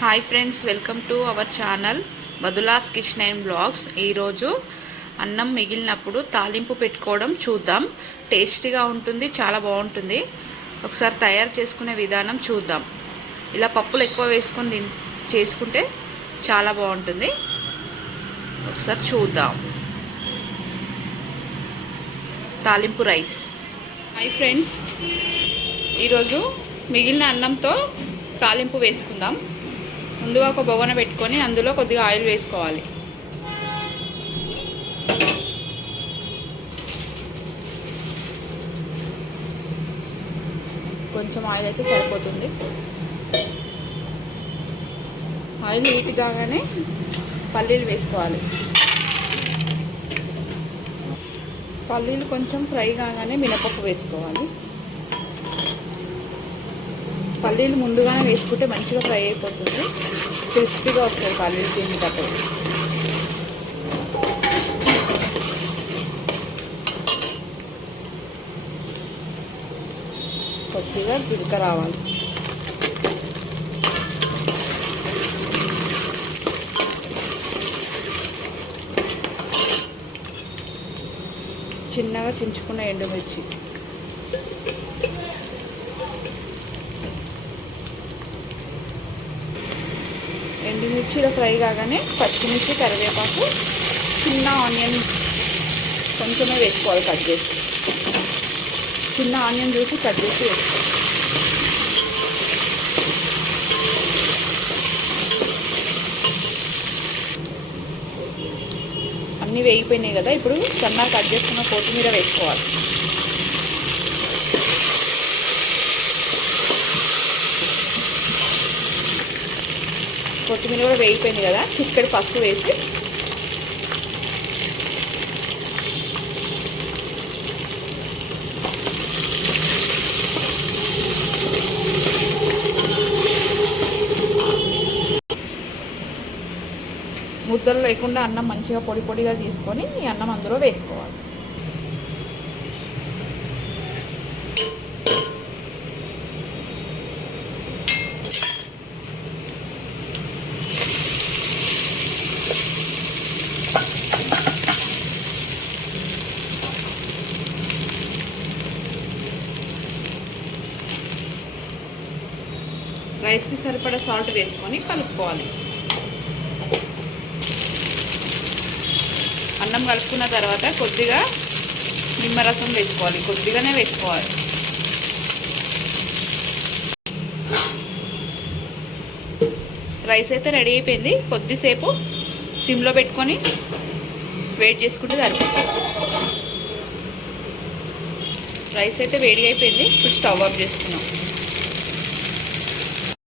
Hi friends welcome to our channel బదులాస్ kitchen and blogs ఈరోజు అన్నం మిగిలినప్పుడు తాలింపు పెట్టుకోవడం చూద్దాం. టేస్టీగా ఉంటుంది చాలా బాగుంటుంది. ఒకసారి తయారు చేసుకునే విధానం చూద్దాం. ఇలా పప్పులు ఎక్కువ వేసుకొని చేసుకుంటే చాలా బాగుంటుంది. ఒకసారి చూద్దాం. తాలింపు రైస్. హాయ్ ఫ్రెండ్స్ ఈరోజు మిగిలిన అన్నంతో తాలింపు వేసుకుందాం. ముందుగా ఒక బొగన పెట్టుకొని అందులో కొద్దిగా ఆయిల్ వేసుకోవాలి. కొంచెం ఆయిల్ అయితే సరిపోతుంది. ఆయిల్ హీట్ కాగానే పల్లీలు వేసుకోవాలి. పల్లీలు కొంచెం ఫ్రై కాగానే మినపప్పు వేసుకోవాలి. పల్లీలు ముందుగానే వేసుకుంటే మంచిగా ఫ్రై అయిపోతుంది. క్రిస్పీగా వస్తాయి పల్లీలు తినేటప్పుడు కొద్దిగా జీలకర్ర రావాలి చిన్నగా చించుకున్న ఎండుమిర్చి. ఎండుమిర్చిలో ఫ్రై కాగానే పచ్చిమిర్చి కరివేపాకు చిన్న ఆనియన్ కొంచెమే వేసుకోవాలి కట్ చేసి. చిన్న ఆనియన్ చూసి కట్ చేసి వేసుకోవాలి. అన్నీ వేగిపోయినాయి కదా ఇప్పుడు సన్నగా కట్ చేసుకున్న కొత్తిమీర వేసుకోవాలి. కొత్తిమీర కూడా వేగిపోయింది కదా చిక్కడి పసుపు వేసి. ముద్దలు లేకుండా అన్నం మంచిగా పొడి పొడిగా తీసుకొని ఈ అన్నం అందులో వేసుకోవాలి. రైస్కి సరిపడా సాల్ట్ వేసుకొని కలుపుకోవాలి. అన్నం కలుపుకున్న తర్వాత కొద్దిగా నిమ్మరసం వేసుకోవాలి. కొద్దిగానే వేసుకోవాలి. రైస్ అయితే రెడీ అయిపోయింది. కొద్దిసేపు సిమ్లో పెట్టుకొని వెయిట్ చేసుకుంటే సరిపోతుంది. రైస్ అయితే వేడి అయిపోయింది. ఇప్పుడు స్టవ్ ఆఫ్ చేసుకున్నాం